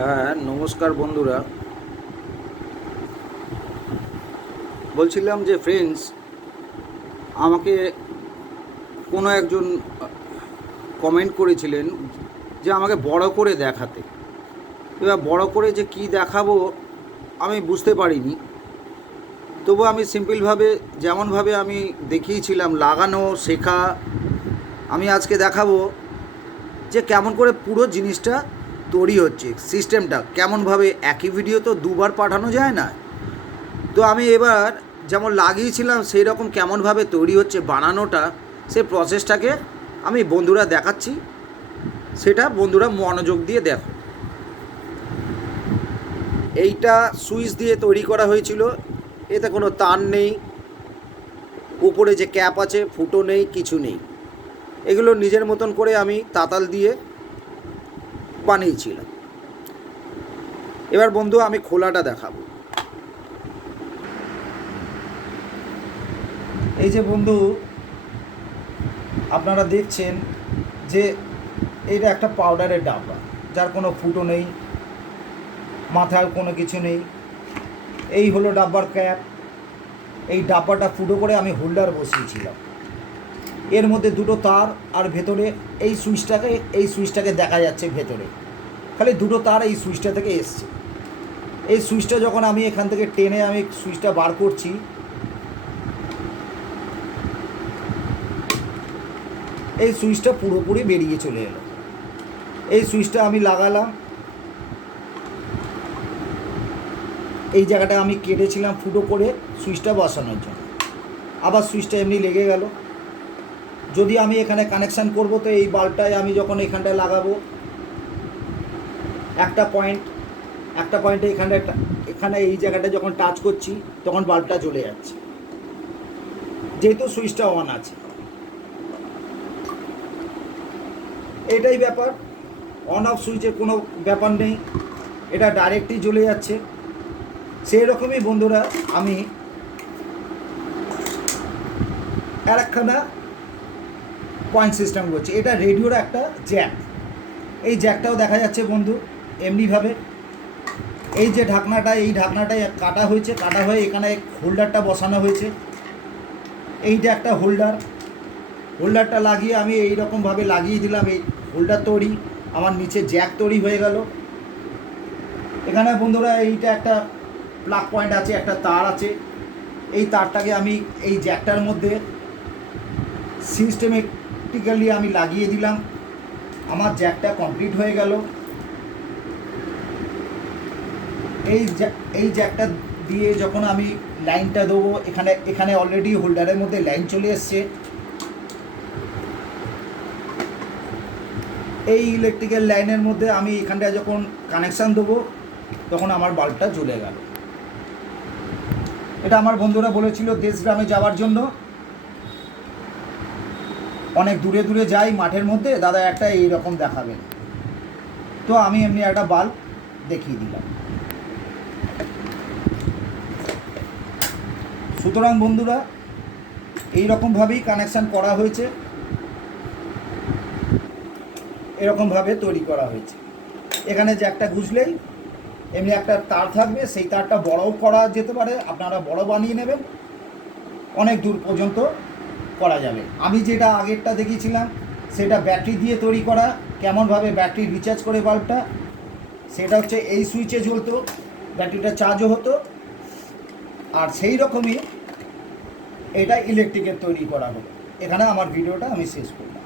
হ্যাঁ, নমস্কার বন্ধুরা। বলছিলাম যে ফ্রেন্ডস, আমাকে কোনো একজন কমেন্ট করেছিলেন যে আমাকে বড় করে দেখাতে। এবার বড় করে যে কি দেখাবো আমি বুঝতে পারিনি। তবু আমি সিম্পলভাবে যেমনভাবে আমি দেখিয়েছিলাম লাগানো শেখা, আমি আজকে দেখাবো যে কেমন করে পুরো জিনিসটা তৈরি হচ্ছে, সিস্টেমটা কেমনভাবে। একই ভিডিও তো দুবার পাঠানো যায় না। তো আমি এবার যেমন লাগিয়েছিলাম সেই রকম কেমনভাবে তৈরি হচ্ছে বানানোটা, সেই প্রসেসটাকে আমি বন্ধুরা দেখাচ্ছি। সেটা বন্ধুরা মনোযোগ দিয়ে দেখো। এইটা সুইচ দিয়ে তৈরি করা হয়েছিল। এতে কোনো তার নেই, উপরে যে ক্যাপ আছে ফুটো নেই, কিছু নেই। এগুলো নিজের মতন করে আমি তাতাল দিয়ে বানিয়েছিলাম। এবার বন্ধু আমি খোলাটা দেখাবো। এই যে বন্ধু আপনারা দেখছেন যে এইটা একটা পাউডারের ডাব্বা, যার কোনো ফুটো নেই, মাথায় কোনো কিছু নেই। এই হলো ডাব্বার ক্যাপ। এই ডাব্বাটা ফুটো করে আমি হোল্ডার বসিয়েছিলাম। এর মধ্যে দুটো তার, আর ভেতরে এই সুইচটাকে দেখা যাচ্ছে ভেতরে। খালি দুটো তার এই সুইচটা থেকে এসছে। এই সুইচটা যখন আমি এখান থেকে টেনে আমি সুইচটা বার করছি, এই সুইচটা পুরোপুরি বেরিয়ে চলে এলো। এই সুইচটা আমি লাগালাম। এই জায়গাটা আমি কেটেছিলাম ফুটো করে সুইচটা বসানোর জন্য। আবার সুইচটা এমনি লেগে গেল। যদি আমি এখানে কানেকশান করব, তো এই বাল্বটায় আমি যখন এখানটায় লাগাবো, একটা পয়েন্টে এখানে এই জায়গাটা যখন টাচ করছি, তখন বাল্বটা জ্বলে যাচ্ছে, যেহেতু সুইচটা অন আছে। এটাই ব্যাপার। অন অফ সুইচের কোনো ব্যাপার নেই, এটা ডাইরেক্টই জ্বলে যাচ্ছে। সেই রকমই বন্ধুরা আমি আর একখানা পয়েন্ট সিস্টেম করছি। এটা রেডিওর একটা জ্যাক। এই জ্যাকটাও দেখা যাচ্ছে বন্ধু এমনিভাবে। এই যে এই ঢাকনাটাই কাটা হয়েছে, কাটা হয়ে এখানে হোল্ডারটা বসানো হয়েছে। এইটা একটা হোল্ডারটা লাগিয়ে আমি এই রকমভাবে লাগিয়ে দিলাম। এই হোল্ডার তৈরি, আমার নিচে জ্যাক তৈরি হয়ে গেল। এখানে বন্ধুরা এইটা একটা প্লাগ পয়েন্ট আছে, একটা তার আছে। এই তারটাকে আমি এই জ্যাকটার মধ্যে সিস্টেমেটিক্যালি আমি লাগিয়ে দিলাম। আমার জ্যাকটা কমপ্লিট হয়ে গেল। এই জ্যাকটা দিয়ে যখন আমি লাইনটা দেবো, এখানে অলরেডি হোল্ডারের মধ্যে লাইন চলে এসছে। এই ইলেকট্রিক্যাল লাইনের মধ্যে আমি এখানটায় যখন কানেকশান দেবো, তখন আমার বাল্বটা জ্বলে গেল। এটা আমার বন্ধুরা বলেছিল দেশ গ্রামে যাওয়ার জন্য। অনেক দূরে দূরে যাই মাঠের মধ্যে, দাদা একটা এই রকম দেখাবেন। তো আমি এমনি একটা বাল্ব দেখিয়ে দিলাম। সুতরাং বন্ধুরা এই রকমভাবেই কানেকশান করা হয়েছে, এরকমভাবে তৈরি করা হয়েছে। এখানে যে একটা গুজলেই এমনি একটা তার থাকবে, সেই তারটা বড়ও করা যেতে পারে, আপনারা বড় বানিয়ে নেবেন, অনেক দূর পর্যন্ত করা যাবে। আমি যেটা আগেরটা দেখিয়েছিলাম সেটা ব্যাটারি দিয়ে তৈরি করা। কেমনভাবে ব্যাটারি রিচার্জ করে বাল্বটা, সেটা হচ্ছে এই সুইচে জ্বলতো, ব্যাটারিটা চার্জও হতো। আর সেই রকমই এটা ইলেকট্রিকের তৈরি করা হলো। এখানে আমার ভিডিওটা আমি শেষ করলাম।